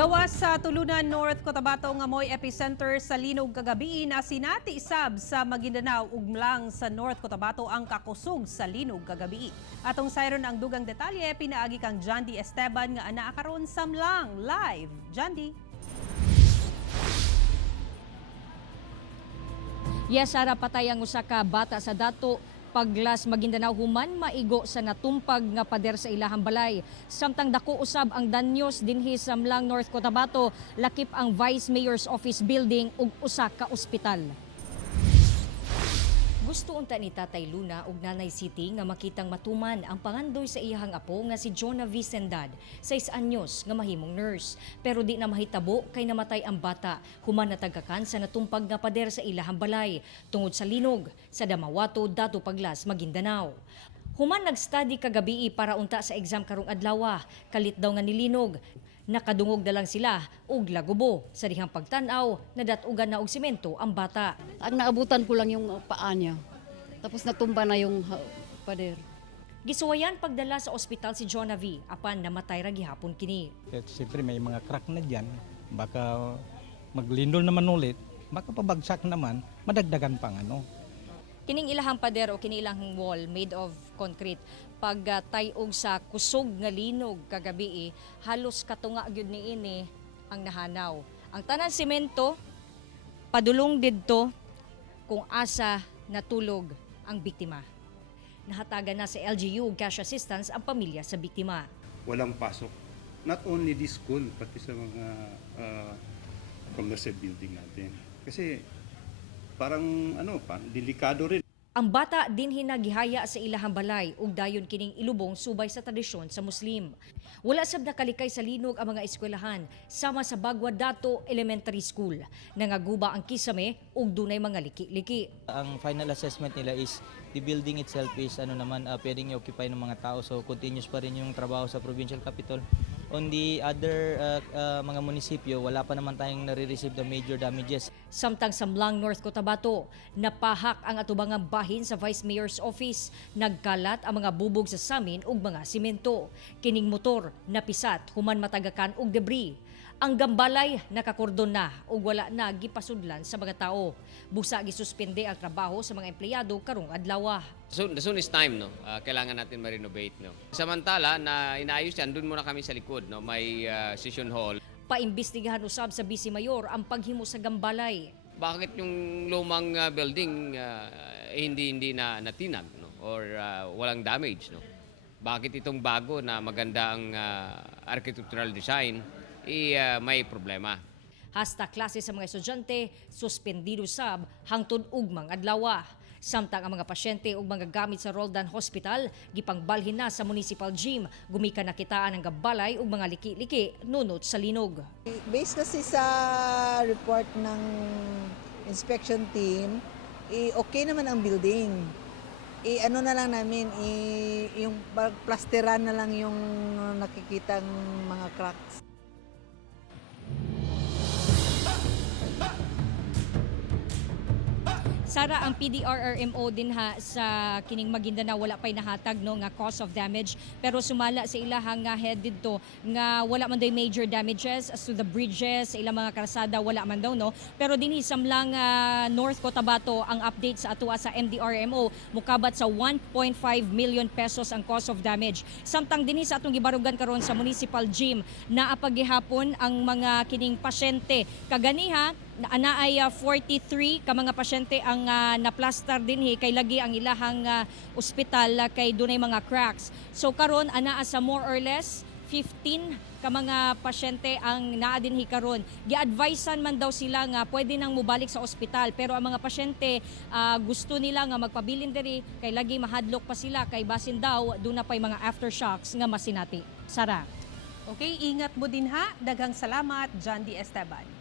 Gawas sa Tulunan North Cotabato nga moy epicenter sa linog kagabi na sinati isab sa Maguindanao ugmlang sa North Cotabato ang kakusog sa linog kagabi. Atong sayron ang dugang detalye pinaagi kang Jandy Esteban nga anaa karon samlang live. Jandy. Yes, Sara, patay ang usa ka bata sa dato. Paglas Maguindanao human maigo sa natumpag nga pader sa ilahang balay. Samtang dako usab ang danyos dinhi sa Samlang North Cotabato, lakip ang Vice Mayor's Office building ug usa ka ospital. Gusto unta ni Tatay Luna ug Nanay Siti nga makitang matuman ang pangandoy sa iyahang apo nga si Jonah Vicendad, 6 anyos nga mahimong nurse. Pero di na mahitabo kay namatay ang bata, human natagakan sa natumpag nga pader sa ilahang balay tungod sa linog sa Damawato, Dato Paglas, Maguindanao. Human nag-study kagabi para unta sa exam karong adlaw, kalit daw nga nilinog. Nakadungog na lang sila ug lagubo sa dihang pagtanaw nadatugan na og semento ang bata. Ang naabutan ko lang yung paa niya. Tapos natumba na yung pader. Gisuwayan pagdala sa ospital si Jonah V. Apan namatay ra gihapon kini. Siyempre may mga crack na dyan. Baka maglindol naman ulit. Baka pabagsak naman, madagdagan pang ano. Kining ilahang pader o kining ilahang wall made of concrete. Pag tayog sa kusog nga linog kagabi, halos katunga gyud niini ang nahanaw. Ang tanan semento padulong didto kung asa natulog ang biktima. Nahatagan na sa LGU cash assistance ang pamilya sa biktima. Walang pasok. Not only this school, pati sa mga commercial building natin. Kasi parang delikado rin. Ang bata din hinagihaya sa ilahang balay ug dayon kining ilubong subay sa tradisyon sa Muslim. Wala sab nakalikay sa linog ang mga eskwelahan sama sa Bagwa Dato Elementary School. Nangaguba ang kisame ug dunay mga liki-liki. Ang final assessment nila is the building itself is pwedeng i-occupy ng mga tao, so continuous pa rin yung trabaho sa provincial capital. On the other mga munisipyo, wala pa naman tayong nare-receive the major damages. Samtang Samlang North Cotabato, napahak ang atubangang bahin sa Vice Mayor's Office. Nagkalat ang mga bubog sa samin ug mga simento. Kining motor napisat human matagakan og debris. Ang gambalay nakakordon na ug wala na gipasudlan sa mga tao. Busa gisuspende ang trabaho sa mga empleyado karong adlaw. So the soonest time, no, kailangan natin ma-renovate, no. Samantala na inaayos yan, doon muna kami sa likod, no, may session hall. Paimbestigahan usab sa Vice Mayor ang paghimo sa gambalay. Bakit yung lumang building hindi na natinag, no, or walang damage, no? Bakit itong bago na maganda ang architectural design may problema? Hasta klase sa mga estudyante, suspendido sab hangtod ugmang adlaw. Samtang ang mga pasyente ug mga gamit sa Roldan Hospital gipangbalhin na sa municipal gym, gumikan nakitaan ang gabalay ug mga liki-liki nunot sa linog. Based kasi sa report ng inspection team, okay naman ang building. Ano na lang namin, yung plasteran na lang yung nakikitang mga cracks. Sara, ang PDRRMO din sa kining Maguindanao wala pay nahatag no nga cause of damage, pero sumala sa ilahang nga head dito nga wala man day major damages as to the bridges sa ilang mga kalsada, wala man daw no. Pero dinhi Samlang North Cotabato ang update sa atua sa MDRMO, mukabat sa 1.5 million pesos ang cause of damage. Samtang dinhi sa atong gibarugan karon sa municipal gym, naapagihapon ang mga kining pasyente. Kaganiha naay 43 ka mga pasyente ang naplastar dinhi kay lagi ang ilahang ospital kay dunay mga cracks. So karon anaa sa more or less 15 ka mga pasyente ang naa dinhi karon. Gi-advisean man daw sila nga pwede nang mobalik sa ospital, pero ang mga pasyente gusto nila nga magpabilin diri kay lagi mahadlok pa sila kay basin daw duna pay mga aftershocks nga masinati. Sara. Okay, ingat mo din ha. Daghang salamat, Jandy Esteban.